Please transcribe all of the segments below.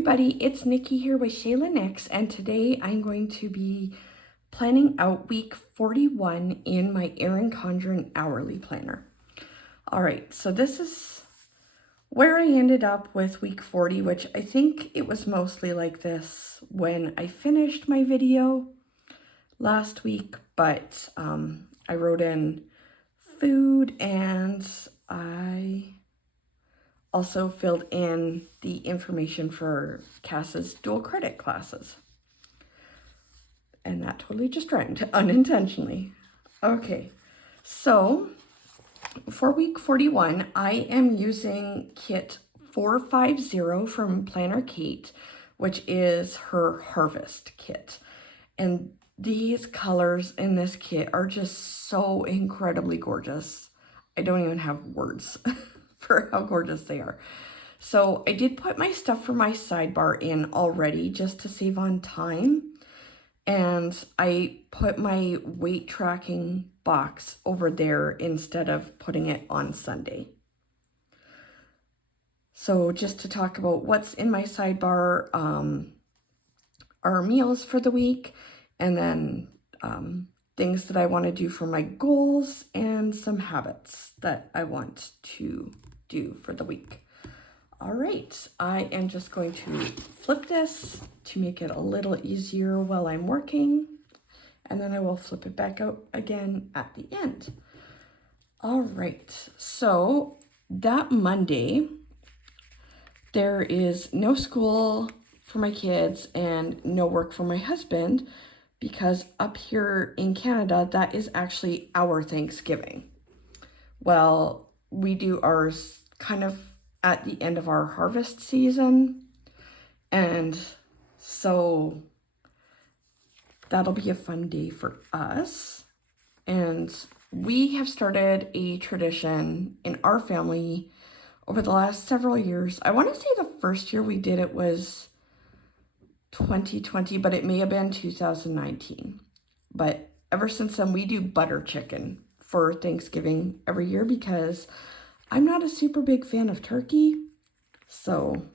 everybody, it's Nikki here with Shayla Nix, and today I'm going to be planning out week 41 in my Erin Condren Hourly planner. All right, so this is where I ended up with week 40, which I think it was mostly like this when I finished my video last week, but I wrote in food and I also filled in the information for Cass's dual credit classes. And that totally just rhymed unintentionally. Okay, so for week 41, I am using kit 450 from Planner Kate, which is her harvest kit. And these colors in this kit are just so incredibly gorgeous. I don't even have words for how gorgeous they are. So I did put my stuff for my sidebar in already just to save on time. And I put my weight tracking box over there instead of putting it on Sunday. So just to talk about what's in my sidebar, our meals for the week, and then things that I want to do for my goals and some habits that I want to do for the week. All right, I am just going to flip this to make it a little easier while I'm working, and then I will flip it back out again at the end. All right, so that Monday, there is no school for my kids and no work for my husband, because up here in Canada, that is actually our Thanksgiving. Well, we do ours kind of at the end of our harvest season, and so that'll be a fun day for us. And we have started a tradition in our family over the last several years. I want to say the first year we did it was 2020, but it may have been 2019. But ever since then, we do butter chicken for Thanksgiving every year because I'm not a super big fan of turkey. So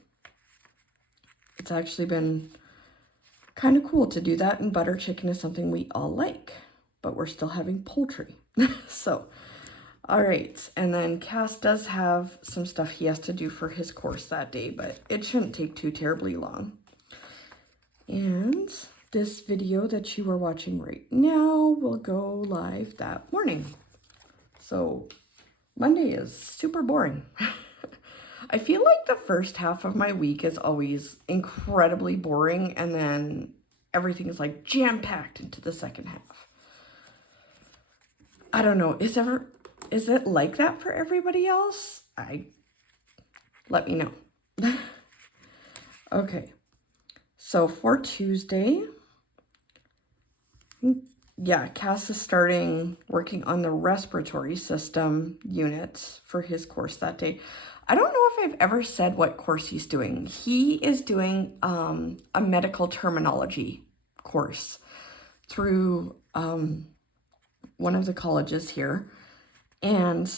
it's actually been kind of cool to do that. And butter chicken is something we all like, but we're still having poultry. So, all right. And then Cass does have some stuff he has to do for his course that day, but it shouldn't take too terribly long. And this video that you are watching right now will go live that morning. So Monday is super boring. I feel like the first half of my week is always incredibly boring, and then everything is like jam-packed into the second half. I don't know, is it like that for everybody else? Let me know. Okay. So for Tuesday, yeah, Cass is starting working on the respiratory system unit for his course that day. I don't know if I've ever said what course he's doing. He is doing a medical terminology course through one of the colleges here. And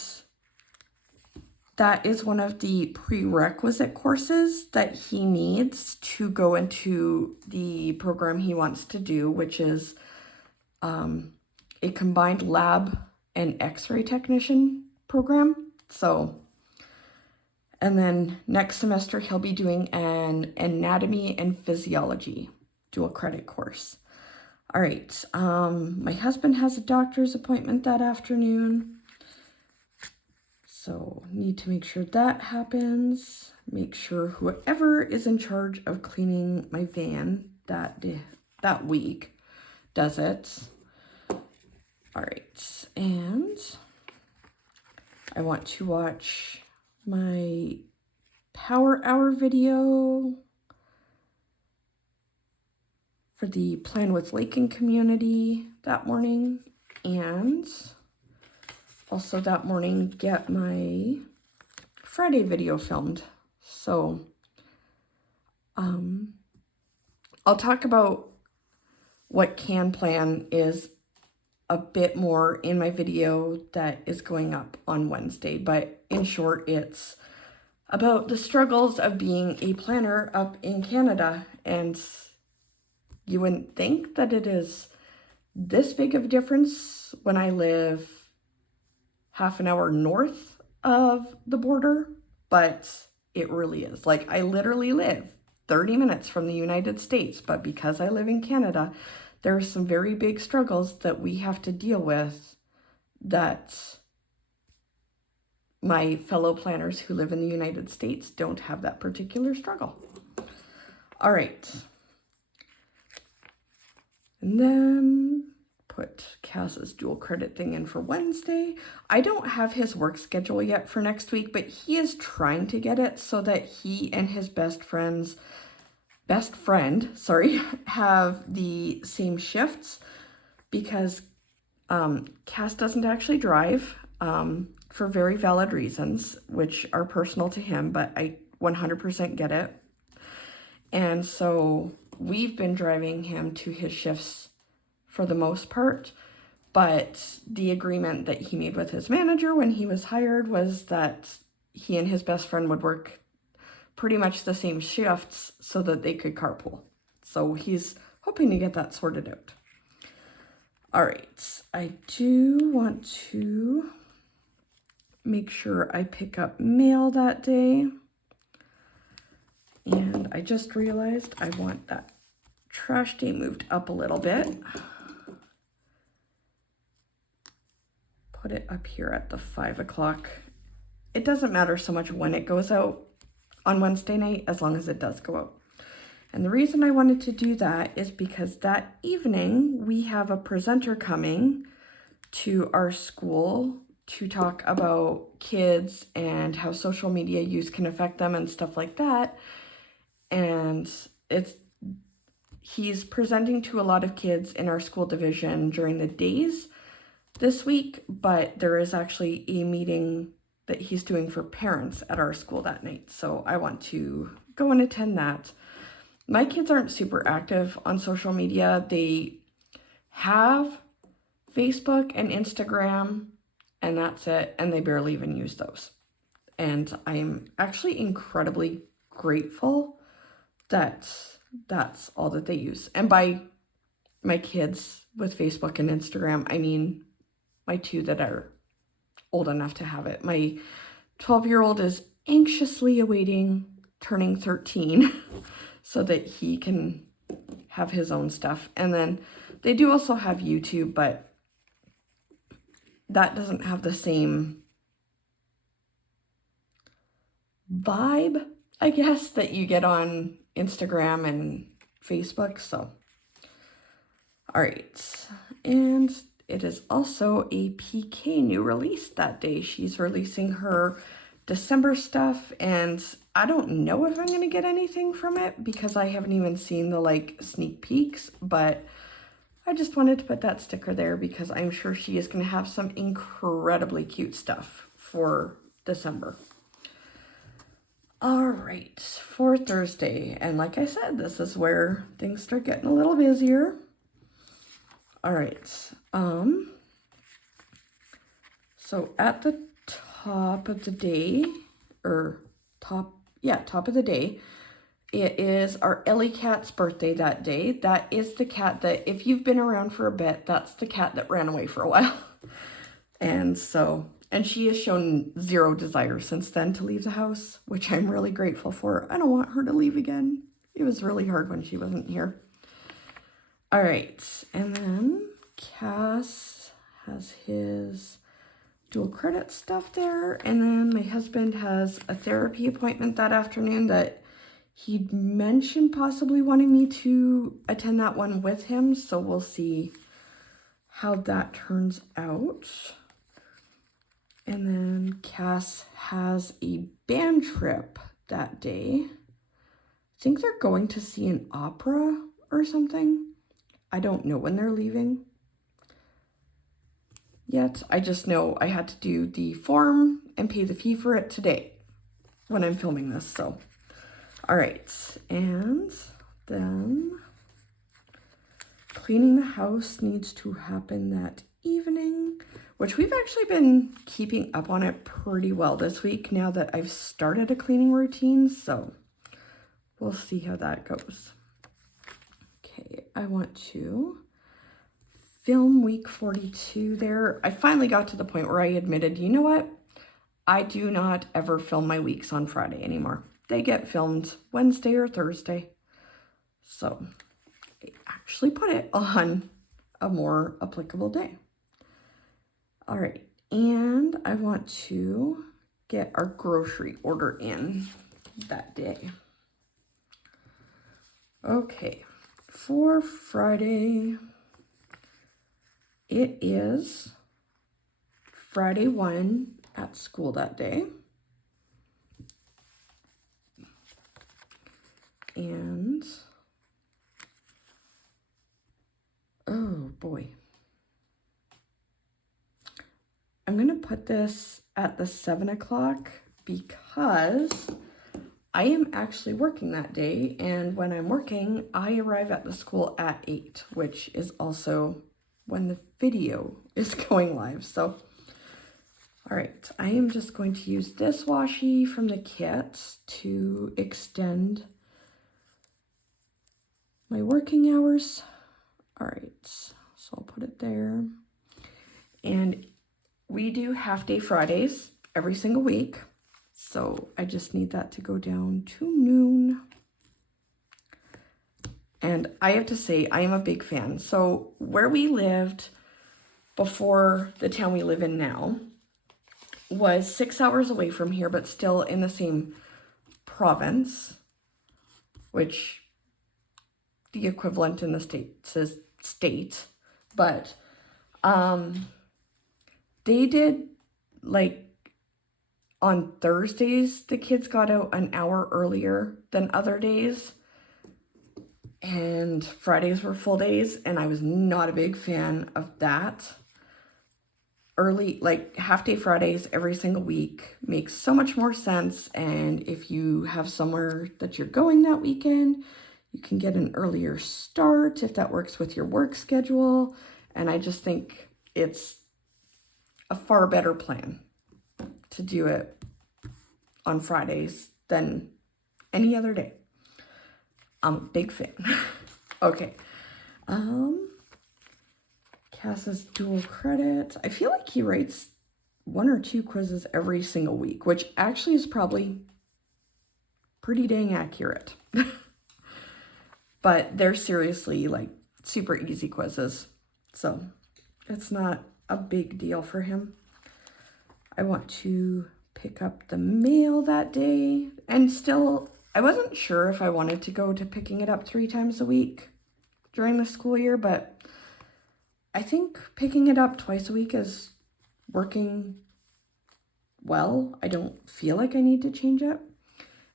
that is one of the prerequisite courses that he needs to go into the program he wants to do, which is a combined lab and x-ray technician program. So, and then next semester he'll be doing an anatomy and physiology dual credit course. All right, my husband has a doctor's appointment that afternoon. So need to make sure that happens. Make sure whoever is in charge of cleaning my van that week does it. All right, and I want to watch my Power Hour video for the Plan with Lakin community that morning, and also that morning get my Friday video filmed. So I'll talk about what Can Plan is a bit more in my video that is going up on Wednesday, but in short, it's about the struggles of being a planner up in Canada. And you wouldn't think that it is this big of a difference when I live half an hour north of the border, but it really is. Like, I literally live 30 minutes from the United States, but because I live in Canada, there are some very big struggles that we have to deal with that my fellow planners who live in the United States don't have that particular struggle. All right. And then put Cass's dual credit thing in for Wednesday. I don't have his work schedule yet for next week, but he is trying to get it so that he and his best friend, have the same shifts, because Cass doesn't actually drive for very valid reasons, which are personal to him, but I 100% get it. And so we've been driving him to his shifts for the most part, but the agreement that he made with his manager when he was hired was that he and his best friend would work pretty much the same shifts so that they could carpool. So he's hoping to get that sorted out. All right, I do want to make sure I pick up mail that day. And I just realized I want that trash day moved up a little bit. Put it up here at the 5 o'clock. It doesn't matter so much when it goes out on Wednesday night, as long as it does go out. And the reason I wanted to do that is because that evening we have a presenter coming to our school to talk about kids and how social media use can affect them and stuff like that. And he's presenting to a lot of kids in our school division during the days this week, but there is actually a meeting that he's doing for parents at our school that night. So I want to go and attend that. My kids aren't super active on social media. They have Facebook and Instagram, and that's it. And they barely even use those. And I'm actually incredibly grateful that that's all that they use. And by my kids with Facebook and Instagram, I mean my two that are old enough to have it. My 12-year-old is anxiously awaiting turning 13 so that he can have his own stuff. And then they do also have YouTube, but that doesn't have the same vibe, I guess, that you get on Instagram and Facebook. So, all right. And it is also a PK new release that day. She's releasing her December stuff, and I don't know if I'm going to get anything from it because I haven't even seen the sneak peeks, but I just wanted to put that sticker there because I'm sure she is going to have some incredibly cute stuff for December. All right, for Thursday, and like I said, this is where things start getting a little busier. All right, so at the top of the day, top of the day, it is our Ellie cat's birthday that day. That is the cat that, if you've been around for a bit, that's the cat that ran away for a while. And she has shown zero desire since then to leave the house, which I'm really grateful for. I don't want her to leave again. It was really hard when she wasn't here. All right, and then Cass has his dual credit stuff there, and then my husband has a therapy appointment that afternoon that he'd mentioned possibly wanting me to attend that one with him, so we'll see how that turns out. And then Cass has a band trip that day. I think they're going to see an opera or something. I don't know when they're leaving yet. I just know I had to do the form and pay the fee for it today when I'm filming this. So, all right. And then cleaning the house needs to happen that evening. which we've actually been keeping up on it pretty well this week now that I've started a cleaning routine, so we'll see how that goes. Okay, I want to film week 42 there. I finally got to the point where I admitted, you know what? I do not ever film my weeks on Friday anymore. They get filmed Wednesday or Thursday. So I actually put it on a more applicable day. All right, and I want to get our grocery order in that day. Okay, for Friday, it is Friday 1 at school that day. And, oh boy. I'm going to put this at the 7 o'clock because I am actually working that day. And when I'm working, I arrive at the school at 8, which is also when the video is going live. So, all right, I am just going to use this washi from the kit to extend my working hours. All right, so I'll put it there. And we do half-day Fridays every single week, so I just need that to go down to noon. And I have to say, I am a big fan. So where we lived before the town we live in now was 6 hours away from here, but still in the same province, which the equivalent in the state says state, but they did, like, on Thursdays, the kids got out an hour earlier than other days, and Fridays were full days, and I was not a big fan of that. Early, like, half-day Fridays every single week makes so much more sense, and if you have somewhere that you're going that weekend, you can get an earlier start if that works with your work schedule, and I just think it's a far better plan to do it on Fridays than any other day. I'm a big fan. Okay. Cass's dual credit. I feel like he writes 1 or 2 quizzes every single week, which actually is probably pretty dang accurate. But they're seriously, like, super easy quizzes. So it's not a big deal for him. I want to pick up the mail that day, and still, I wasn't sure if I wanted to go to picking it up 3 times a week during the school year, but I think picking it up twice a week is working well. I don't feel like I need to change it.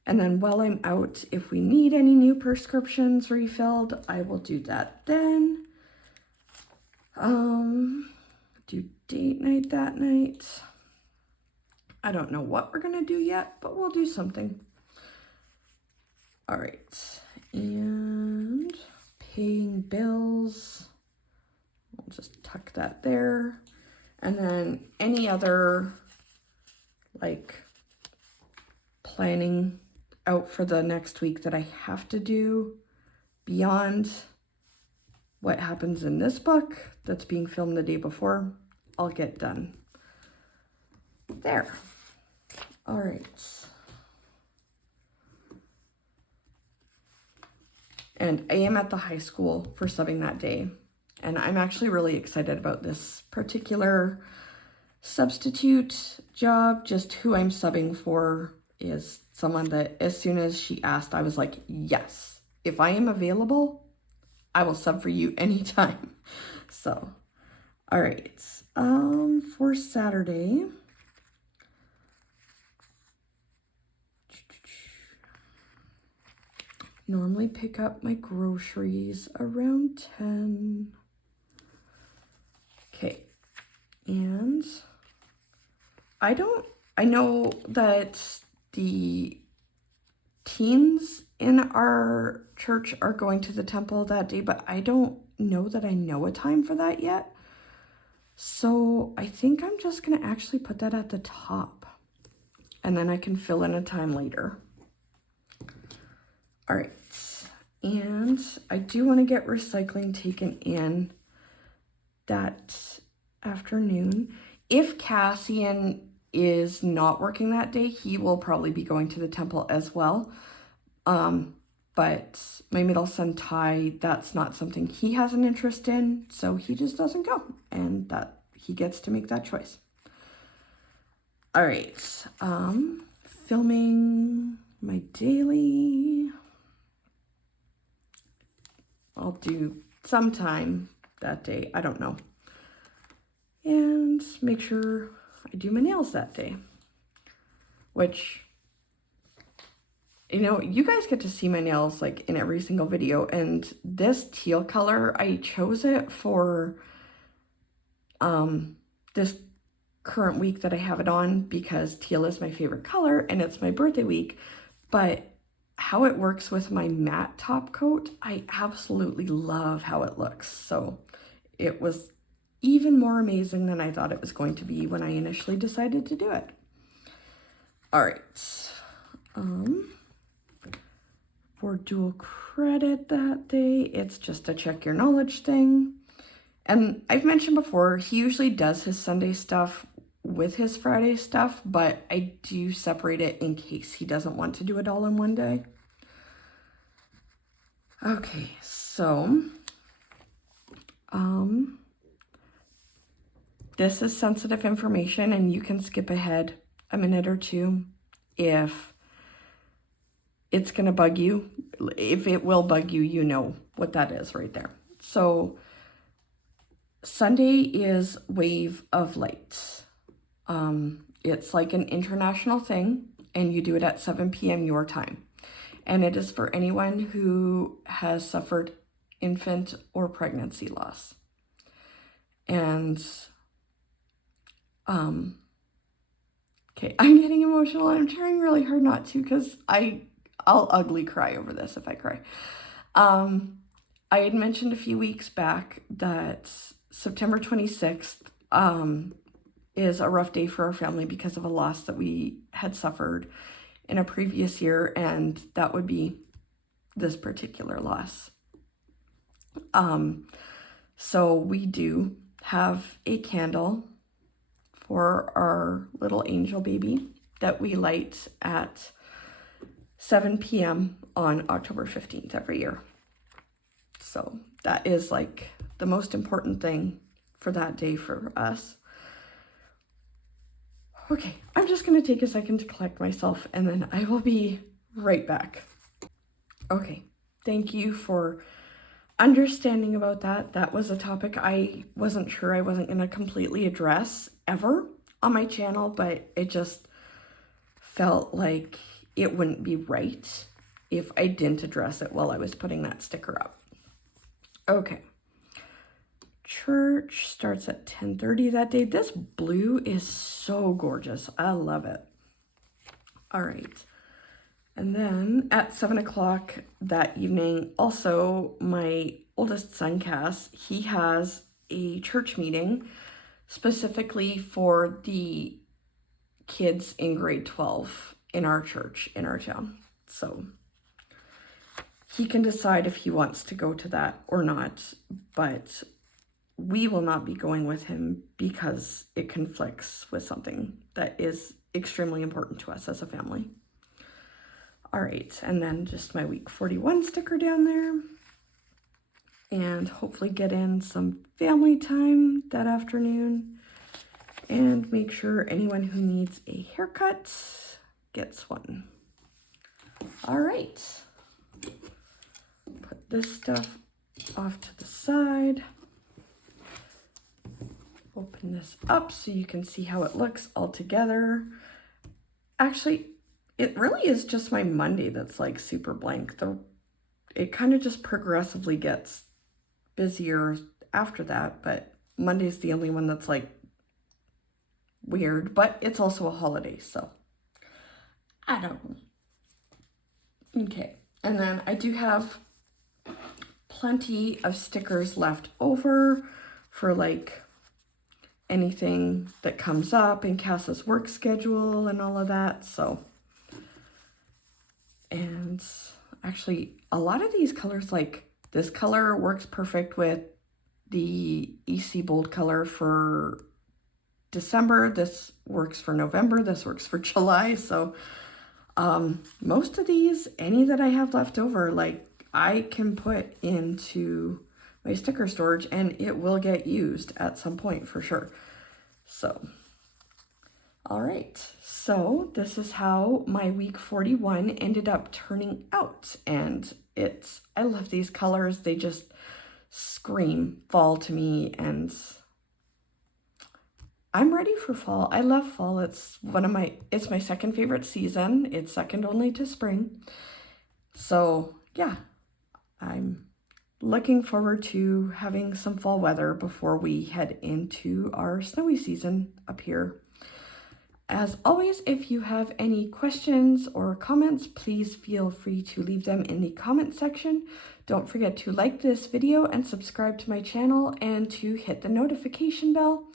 And then while I'm out, if we need any new prescriptions refilled, I will do that then. Do date night that night. I don't know what we're gonna do yet, but we'll do something. All right, and paying bills. I'll just tuck that there. And then any other, like, planning out for the next week that I have to do beyond what happens in this book that's being filmed the day before, I'll get done. There. All right. And I am at the high school for subbing that day. And I'm actually really excited about this particular substitute job. Just who I'm subbing for is someone that as soon as she asked, I was like, yes, if I am available, I will sub for you anytime. So, all right. For Saturday, normally pick up my groceries around 10. Okay, and I know that the teens in our church are going to the temple that day, but I don't know that I know a time for that yet. So I think I'm just gonna actually put that at the top, and then I can fill in a time later. All right, and I do want to get recycling taken in that afternoon. If Cassian is not working that day, he will probably be going to the temple as well. But my middle son Ty, that's not something he has an interest in, so he just doesn't go, and that he gets to make that choice. All right, filming my daily. I'll do sometime that day, I don't know. And make sure I do my nails that day, which, you know, you guys get to see my nails like in every single video, and this teal color, I chose it for this current week that I have it on because teal is my favorite color and it's my birthday week. But how it works with my matte top coat, I absolutely love how it looks. So it was even more amazing than I thought it was going to be when I initially decided to do it. All right. For dual credit that day, it's just a check your knowledge thing. And I've mentioned before, he usually does his Sunday stuff with his Friday stuff, but I do separate it in case he doesn't want to do it all in one day. Okay, so this is sensitive information, and you can skip ahead a minute or two if it's going to bug you. If it will bug you, you know what that is right there. So Sunday is Wave of Light. It's like an international thing, and you do it at 7 p.m. your time. And it is for anyone who has suffered infant or pregnancy loss. And, okay, I'm getting emotional. I'm trying really hard not to because I'll ugly cry over this if I cry. I had mentioned a few weeks back that September 26th is a rough day for our family because of a loss that we had suffered in a previous year, and that would be this particular loss. So we do have a candle for our little angel baby that we light at 7 p.m. on October 15th every year. So that is like the most important thing for that day for us. Okay, I'm just going to take a second to collect myself, and then I will be right back. Okay, thank you for understanding about that. That was a topic I wasn't sure I wasn't going to completely address ever on my channel, but it just felt like it wouldn't be right if I didn't address it while I was putting that sticker up. Okay. Church starts at 10:30 that day. This blue is so gorgeous. I love it. All right. And then at 7 o'clock that evening, also my oldest son, Cass, he has a church meeting specifically for the kids in grade 12 in our church, in our town. So he can decide if he wants to go to that or not, but we will not be going with him because it conflicts with something that is extremely important to us as a family. All right, and then just my week 41 sticker down there. And hopefully get in some family time that afternoon. And make sure anyone who needs a haircut gets one. All right. Put this stuff off to the side. Open this up so you can see how it looks all together. Actually, it really is just my Monday that's like super blank. It kind of just progressively gets busier after that, but Monday's the only one that's like weird, but it's also a holiday, so I don't know. Okay, and then I do have plenty of stickers left over for like anything that comes up in Cass's work schedule and all of that. So, and actually a lot of these colors, like this color works perfect with the EC Bold color for December. This works for November. This works for July. So most of these, any that I have left over, like I can put into my sticker storage and it will get used at some point for sure. So, all right. So this is how my week 41 ended up turning out. And I love these colors. They just scream fall to me, and I'm ready for fall. I love fall. It's my second favorite season. It's second only to spring. So yeah, I'm looking forward to having some fall weather before we head into our snowy season up here. As always, if you have any questions or comments, please feel free to leave them in the comment section. Don't forget to like this video and subscribe to my channel and to hit the notification bell.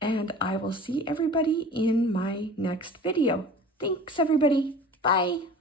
And I will see everybody in my next video. Thanks, everybody. Bye.